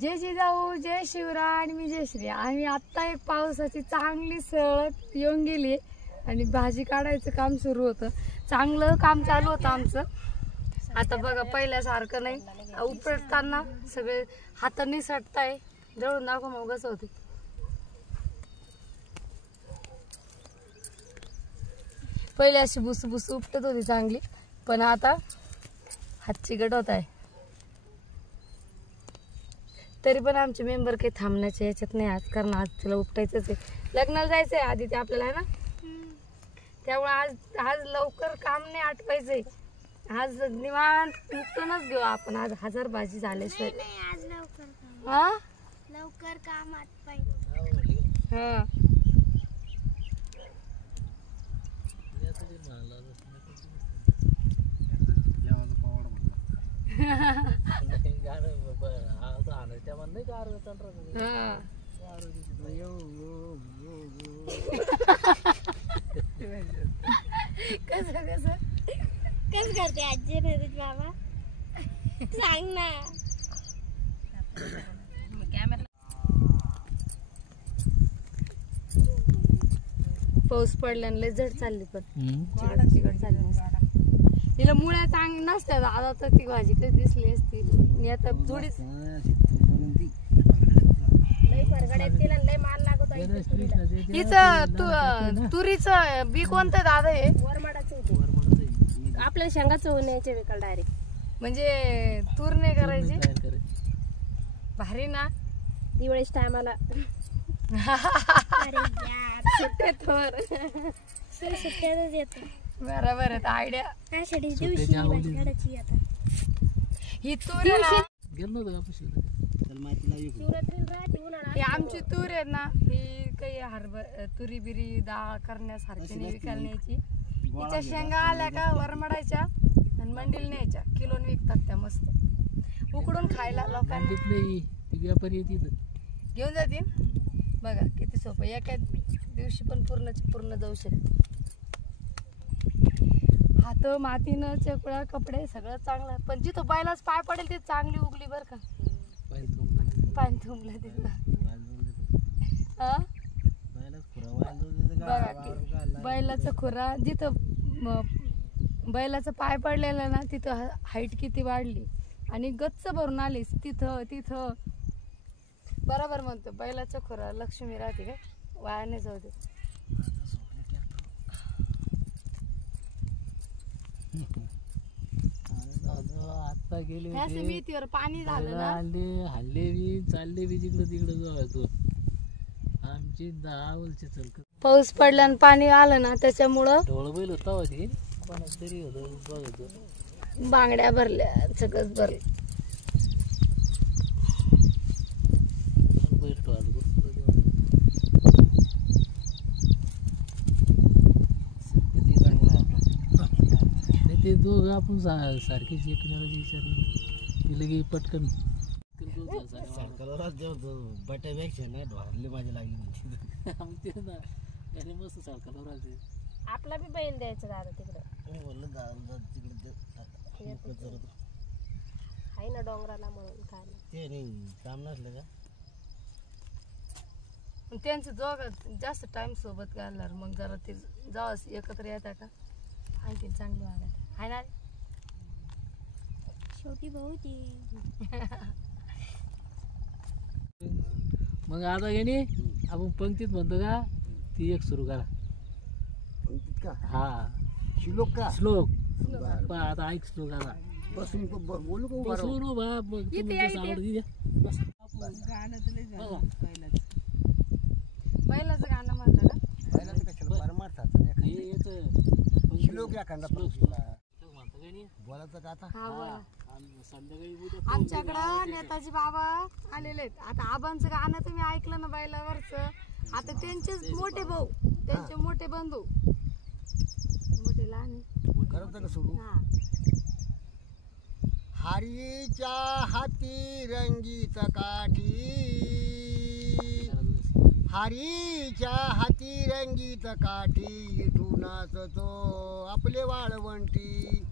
जय जिजाऊ, जय शिवराय आणि मी जयश्री. आम्ही आत्ता एक पावसाची चांगली सळक येऊन गेली आणि भाजी काढायचं काम सुरू होतं. चांगलं काम चालू होतं आमचं. आता बघा पहिल्यासारखं नाही, उपटताना सगळे हातांनी सटताय. जळून दाखव मग कसं होते. पहिले अशी बुसबुस उपटत होती चांगली, पण आता हात चिकट होत आहे. तरी पण आमचे मेंबर काही थांबण्याच्या याच्यात नाही आज, कारण आज तिला उपटायचंच आहे. लग्नाला जायचंय आधी ते आपल्याला, आहे ना. त्यामुळे आज लवकर काम नाही आटवायचंय. आज निवांत उपटूनच घेऊ आपण. आज 1000 भाजी झाल्याशिवाय आज लवकर काम आटवायचं. हा कस करते आजी नीरज बाबा, सांग ना. पाऊस पडल्याने लय जड चालली, पण चिकट चालली. तिला मुळ्या चांग नसत्या. आता तर ती भाजी कधी दिसली असती. मी आता थोडीच हिचं तुरीचं बी कोणतं दादा हे? आपल्या शेंगाचं होण्याचे विकल डायरेक्ट. म्हणजे तूर नाही करायची. भारी ना दिवाळीच टायमाला सुट्ट्यातच येतो. बरोबर आहे आयडिया. ही तूर आहे ना, ही आमची तूर आहे ना, ही काही तुरी बिरी डाळ करण्यासारखी नाही विकायला न्यायची. तिच्या शेंगा आल्या का वरमडायच्या आणि मंडीला न्यायच्या. किलोन विकतात त्या मस्त उकडून खायला. लोकांना व्यापारी घेऊन जातील. बघा किती सोपं, एका दिवशी पण पूर्ण जाऊ शकते. हात मातीनं चेपळा कपडे सगळं चांगलं आहे. पण जिथं बैलाच पाय पडेल ते चांगली उगली बर का. पाय तुंबलं तिथं. बघा बैलाचा खुरा जिथं बैलाचा पाय पडलेला ना, तिथं हाईट किती वाढली आणि गच्च भरून आलीस तिथं बरोबर म्हणतो. बैलाचा खुरा लक्ष्मी राहते का, वाया नाही जाऊ दे. आता गेले मेथीवर पाणी झालं ना, हल्ले बी चालले बी जिकडं तिकडं जायचो. आमची 10 वलची चलक. पाऊस पडला आणि पाणी आलं ना, त्याच्यामुळं ढोळ बैल होता होती पण तरी होतो. बांगड्या भरल्या, सगळंच भरलं. ते दोघं आपण सारखीच एकमेकाला विचारलं की लगे पटकन बट्यापेक्षा ना ढोरले माझी लागली. आमचे ना त्याने मस्त सारखा राहते. आपला बी बैल द्यायचं दादा तिकडे. म्हणलं दादा तिकडे आहे ना डोंगराला म्हणून खायला. ते नाही काम नसलं का त्यांचं दोघं जास्त टाइम सोबत घालणार. मग जरा ते जाऊ एकत्र येतात का आणखी चांगलं व्हायला आहे ना. शेवटी भाऊ ती. मग आता गेली आपण पंक्तीत म्हणतो का, ती एक सुरू करा. पंक्तीत का? हा श्लोक का? श्लोक. आता ऐक श्लोक. आता बसून बोलू का? बसून बैलाचं गाणं म्हणतं का? बैलाचं कशाला परमार्थाचं श्लोक एखादा बोलायचं का आता. आमच्याकडं नेताजी बाबा आलेले आहेत. आता आबांचं गाणं तुम्ही ऐकलं ना बैलावरचं. आता त्यांचेच मोठे भाऊ, त्यांचे मोठे बंधू, मोठे लहान करत का सोडू. हरीच्या हाती रंगीत काठी, हरीच्या हाती रंगीत काठी, इठू नाचतो आपले वाळवंटी,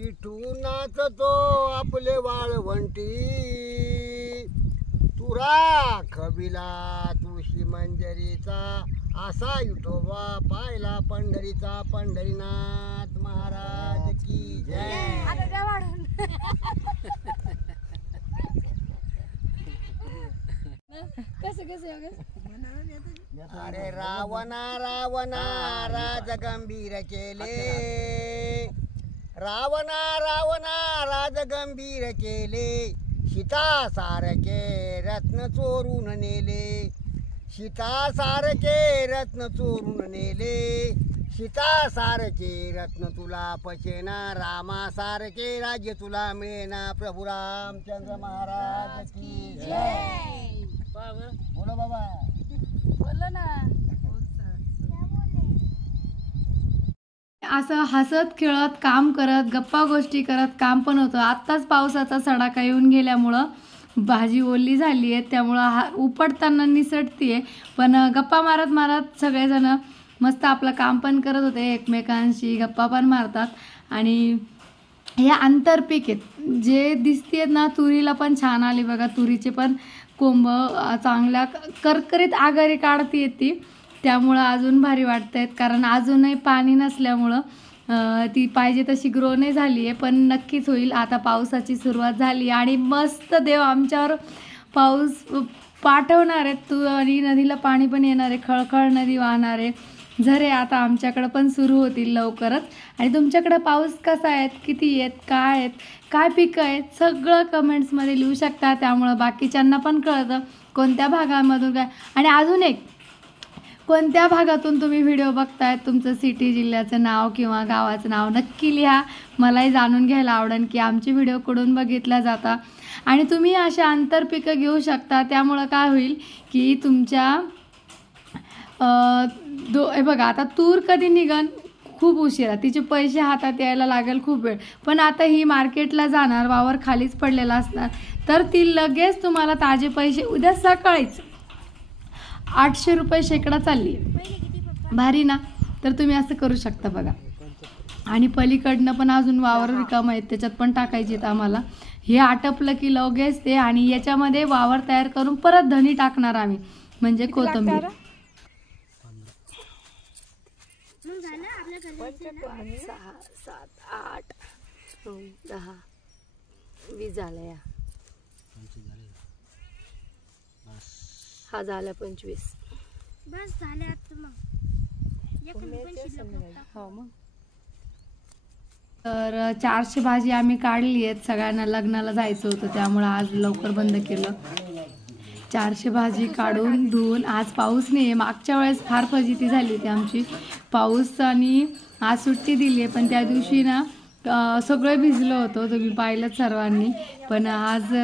इठू नाचतो आपले वाळवंटी, शोभिला तुळशी मंजरीचा असा विठोबा पाहिला पंढरीचा पंढरीनाथ महाराज की जय. आता द्या वाढून. कसं अरे रावणा रावणा राज गंभीर केले रावणा रावणा राज गंभीर केले सीता सारखे रत्न चोरून नेले सीता सारखे रत्न चोरून नेले सीता सारखे रत्न तुला पचेना रामा सारखे राज्य तुला मिळेना प्रभू रामचंद्र महाराज की जय. बोलो बाबा. बोललो ना. असं हसत खेळत काम करत गप्पा गोष्टी करत काम पण होतं. आत्ताच पावसाचा सडाका येऊन गेल्यामुळं भाजी ओली झाली आहे, त्यामुळं उपटताना निसटतीये. पण गप्पा मारत मारत सगळेजण मस्त आपलं काम पण करत होते, एकमेकांशी गप्पा पण मारतात. आणि हे आंतरपीक आहेत जे दिसतेत ना. तुरीला पण छान आली बघा, तुरीचे पण कोंब चांगल्या करकरीत आघारी काढती येते, त्यामुळं अजून भारी वाटत आहेत. कारण अजूनही पाणी नसल्यामुळं ती पाहिजे तशी ग्रो नाही झाली आहे, पण नक्कीच होईल. आता पावसाची सुरुवात झाली आणि मस्त देव आमच्यावर पाऊस पाठवणार आहेत. आणि नदीला पाणी पण येणार आहे, खळखळ नदी वाहणार आहे. झरे आता आमच्याकडं पण सुरू होतील लवकरच. आणि तुमच्याकडं पाऊस कसा आहे, किती आहेत, काय आहेत, काय पिकं आहेत, सगळं कमेंट्समध्ये लिहू शकता. त्यामुळं बाकीच्यांना पण कळतं कोणत्या भागामधून काय. आणि अजून एक, कोणत्या भागातून तुम्ही व्हिडिओ बघतायत, तुमचं सिटी जिल्ह्याचं नाव किंवा गावाचं नाव नक्की लिहा. मलाही जाणून घ्यायला आवडेल की आमचे व्हिडिओ कुठून बघितल्या जातात. आणि तुम्ही अशा आंतरपिकं घेऊ शकता. त्यामुळं काय होईल की तुमच्या हे बघा, आता तूर कधी निघन खूप उशिरा, तिचे पैसे हातात यायला लागेल खूप वेळ. पण आता ही मार्केटला जाणार, वावर खालीच पडलेला असणार, तर ती लगेच तुम्हाला ताजे पैसे उद्या सकाळीच 800 रुपये शेकडा चालली. भारी ना. तर तुम्ही असं करू शकता बघा. आणि पलीकडनं पण अजून वावर रिकामं आहेत, त्याच्यात पण टाकायचे आहेत आम्हाला. हे आटपलं की लगेच ते. आणि याच्यामध्ये वावर तयार करून परत धनी टाकणार आम्ही, म्हणजे कोथिंबीर. 5, 6, 7, 8, 9, 10, 20 झाल्या या. हा झाला 25. बस झाले आता. मग तर 400 भाजी आम्ही काढली आहेत. सगळ्यांना लग्नाला जायचं होतं त्यामुळं आज लवकर बंद केलं. 400 भाजी काढून धुवून. आज पाऊस नाही आहे, मागच्या वेळेस फार फजिती झाली होती आमची पाऊस. आणि आज सुट्टी दिली आहे, पण त्या दिवशी ना सगळं भिजलं होतं, तुम्ही पाहिलं सर्वांनी. पण आज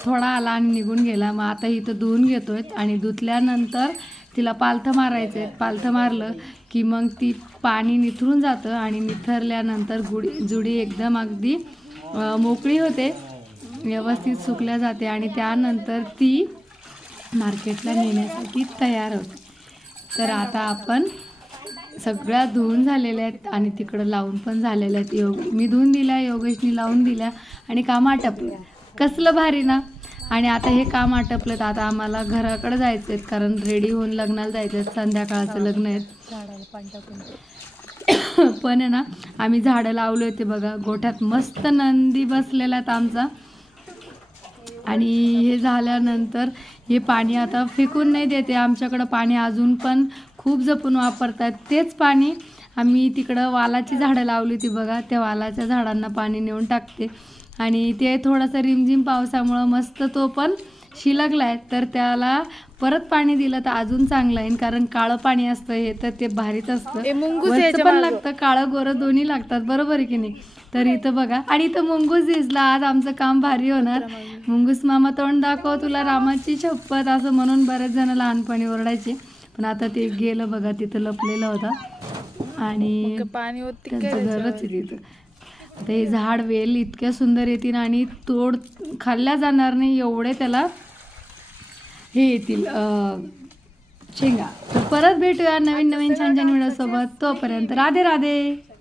थोडा आला आणि निघून गेला. मग आता इथं धुवून घेतोय आणि धुतल्यानंतर तिला पालथं मारायचं आहे. पालथं मारलं की मग ती पाणी निथरून जातं आणि निथरल्यानंतर जुडी एकदम अगदी मोकळी होते, व्यवस्थित सुकल्या जाते आणि त्यानंतर ती मार्केटला नेण्यासाठी तयार होते. तर आता आपण सगळ्या धुवून झालेल्या आहेत आणि तिकडं लावून पण झालेल्या आहेत. मी धुवून दिल्या, योगेशनी लावून दिल्या आणि काम आटपलं. कसलं भारी ना. आणि आता हे काम आटपलं तर आता आम्हाला घराकडे जायचं आहे, कारण रेडी होऊन लग्नाला जायचं आहे. संध्याकाळचं लग्न आहे. पण आहे ना, आम्ही झाडं लावले होते बघा, गोठ्यात मस्त नंदी बसलेला आहेत आमचा. आणि हे झाल्यानंतर हे पाणी आता फेकून नाही देते, आमच्याकडं पाणी अजून पण खूप जपून वापरतात. तेच पाणी आम्ही तिकडं वालाची झाडं लावली होती बघा, त्या वालाच्या झाडांना पाणी नेऊन टाकते. आणि ते थोडंसं रिमझिम पावसामुळं मस्त तो पण शिलगला आहे, तर त्याला परत पाणी दिलं तर अजून चांगलं आहे. कारण काळं पाणी असतं हे, तर ते भारीच असतं. वरचं पण लागतं, काळं गोरं दोन्ही लागतात, बरोबर आहे की नाही. तर इथं बघा, आणि इथं मुंगूस दिसला. आज आमचं काम भारी होणार. मुंगूस मामा तोंड दाखव तुला रामाची शपथ, असं म्हणून बरेच जण लहानपणी ओरडायचे. पण आता ते गेलं बघा, तिथं लपलेलं होतं आणि त्यांचं घरच आहे तिथं. आता हे झाड वेल इतक्या सुंदर येतील आणि तोड खाल्ल्या जाणार नाही एवढे त्याला हे येतील शेंगा. तर परत भेटूया नवीन नवीन छान छान व्हिडिओ सोबत. तोपर्यंत राधे राधे.